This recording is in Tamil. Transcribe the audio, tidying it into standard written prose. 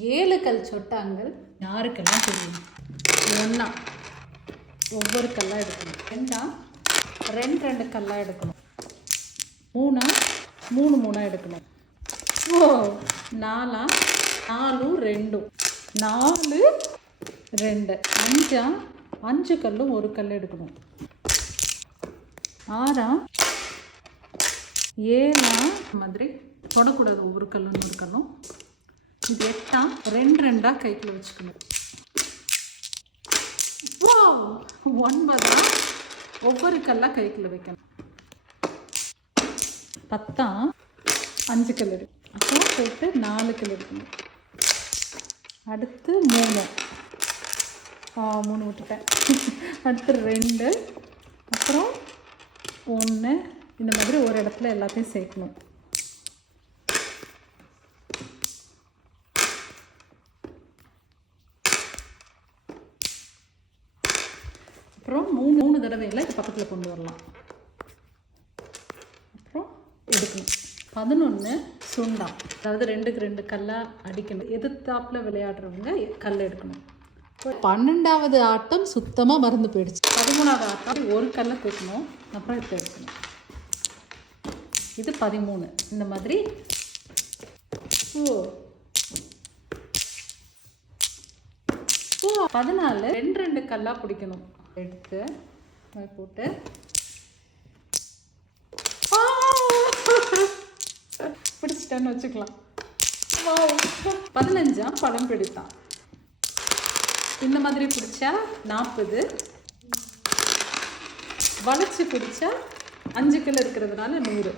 7 கல் சொட்டாங்கள் யாருக்கெல்லாம் தெரியும்? ஒன்றா ஒவ்வொரு கல்லாக எடுக்கணும். ரெண்டா ரெண்டு கல்லாக எடுக்கணும். மூணா மூணா எடுக்கணும். நாலா 4 2 4 2 அஞ்சா 5 கல்லும் ஒரு கல் எடுக்கணும். 6 7 மாதிரி தொடக்கூடாது. ஒவ்வொரு கல்லும் ஒரு கல்லும். இது 8 ரெண்டா கைக்குள்ள வச்சுக்கணும். 9 ஒவ்வொரு கல்லாக கைக்குள்ள வைக்கணும். 10 5 கல் எடுக்கணும். அப்புறம் போட்டு 4 கல் எடுக்கணும். அடுத்து 3 விட்டுட்டேன். அடுத்து 2 அப்புறம் 1 இந்த மாதிரி ஒரு இடத்துல எல்லாத்தையும் சேர்க்கணும். அப்புறம் 3 தடவையில் இது பக்கத்தில் கொண்டு வரலாம். அப்புறம் எடுக்கணும். 11 சுண்டா, அதாவது 2க்கு 2 கல்லாக அடிக்கணும். எதிர்த்தாப்பில் விளையாடுறவங்க கல் எடுக்கணும். 12வது ஆட்டம் சுத்தமாக மறந்து போயிடுச்சு. 13வது ஆட்டம் ஒரு கல்லை தூக்கணும். அப்புறம் இப்போ எடுக்கணும். இது 13. இந்த மாதிரி 14 2 கல்லாக பிடிக்கணும். எடுத்து போட்டு பிடிச்சிட்டேன்னு வச்சுக்கலாம். 15 பழம் பிடித்தான். இந்த மாதிரி பிடிச்சா 40, வளைச்சி பிடிச்சா 5 கிலோ இருக்கிறதுனால 100.